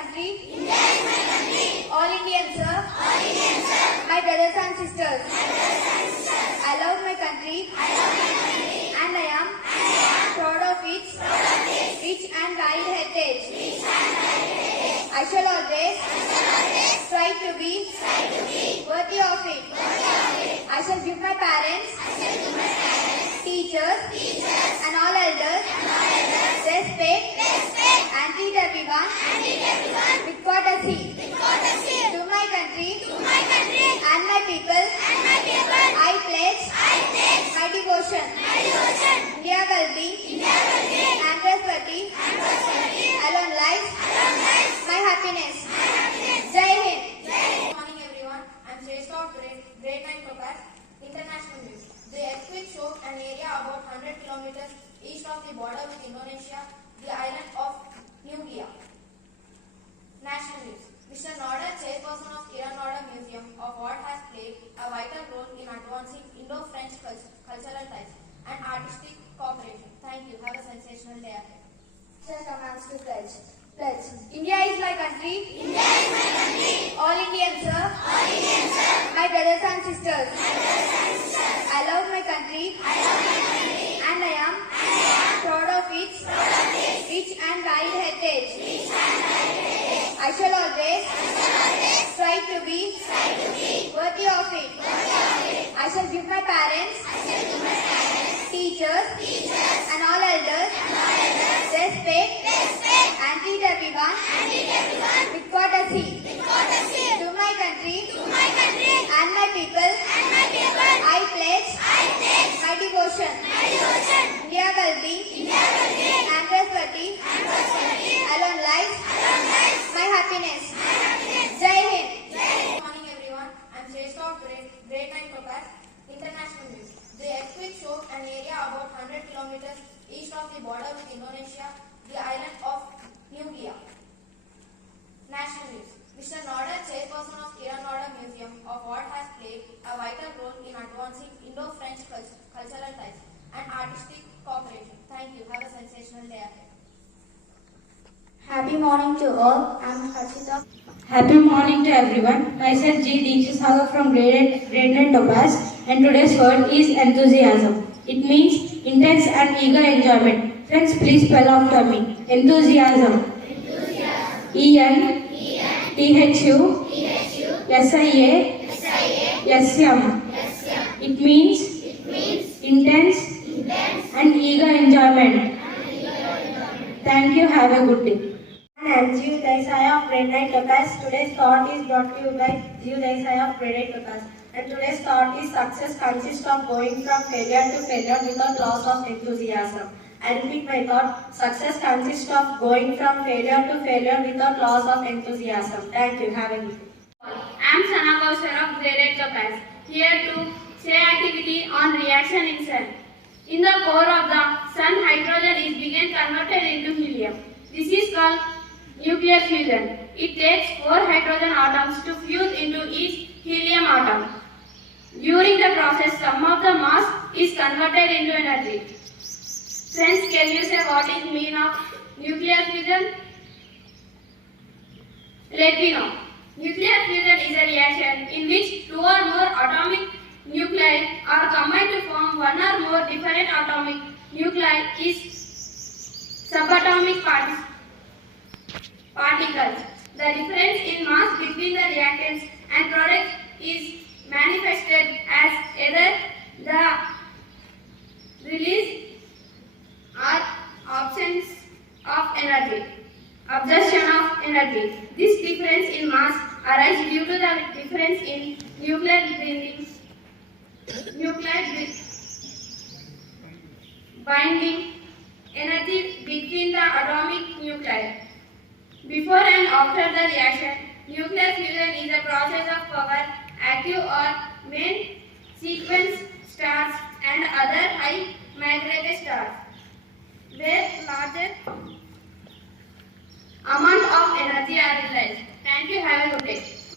country. India is my country. All Indians, sir. All Indians, sir. My brothers and sisters. My brothers and sisters. I love my country. I love my country. And I am proud of its rich and varied heritage. Rich and varied heritage. I shall always strive to be worthy of it. I shall give my parents, teachers, and all elders respect and treat everyone with courtesy. To my country and my people, I pledge my devotion. India will be and prosperity alone lies my happiness. Jai Hind. Good morning everyone. I am Shrestha of grade 9 Topaz, International News. The earthquake shook an area about 100 kilometers east of the border with Indonesia, the island of New Guinea. National News. Mr. Noda, chairperson of Kiran Noda Museum of Art, has played a vital role in advancing Indo-French cultural ties and artistic cooperation. Thank you. Have a sensational day ahead. Sir commands to pledge. India is my country. India is my country. All Indians, sir. All Indians, sir. My brothers and sisters. My brothers and sisters. I love my country. I love my country. And I am proud of its rich and varied heritage. Rich and varied heritage. I shall always strive to be worthy of it. I shall give my parents, teachers, and all elders respect and treat everyone with courtesy. To my country and my people, I pledge my devotion. India will be and prosperity alone lies my happiness. Jai Hind. Good morning everyone. I am Shrestha of grade 9 Topaz, International News. The earthquake shook an area about 100 kilometers east of the border with Indonesia, the island of New Guinea. National News. Mr. Noda, chairperson of Kiran Noda Museum of Art, has played a vital role in advancing Indo-French cultural ties and artistic cooperation. Thank you. Have a sensational day ahead. Happy morning to all. I am Harshita. Happy morning to everyone. Myself G. Deeksha from grade 9 Topaz, and today's word is enthusiasm. It means intense and eager enjoyment. Friends, please spell after me. Enthusiasm. E-N-T-H-U-S-I-A-S-M. It means intense and eager enjoyment. Thank you. Have a good day. I am Jiv Desai of grade 9 Topaz. Today's thought is brought to you by Jiv Desai of grade 8 Topaz. And today's thought is success consists of going from failure to failure without loss of enthusiasm. I repeat my thought. Success consists of going from failure to failure without loss of enthusiasm. Thank you. Have a good day. I am Sana Kaushar of grade 8 Topaz. Here to say activity on reaction in cell. In the core of the sun, hydrogen is being converted into helium. This is called nuclear fusion. It takes 4 hydrogen atoms to fuse into each helium atom. During the process, some of the mass is converted into energy. Friends, can you say what is mean of nuclear fusion? Let me know. Nuclear fusion is a reaction in which 2 or more atomic nuclei are combined to form 1 or more different atomic nuclei is subatomic particles. The difference in mass between the reactants and products is manifested as either the release or absence of energy. Absorption of energy. This difference in mass arises due to the difference in nuclear binding energy between the atomic nuclei. Before and after the reaction, nuclear fusion is a process of power, active or main sequence stars and other high migrated stars, where larger amount of energy are realized. Thank you. Have a good day.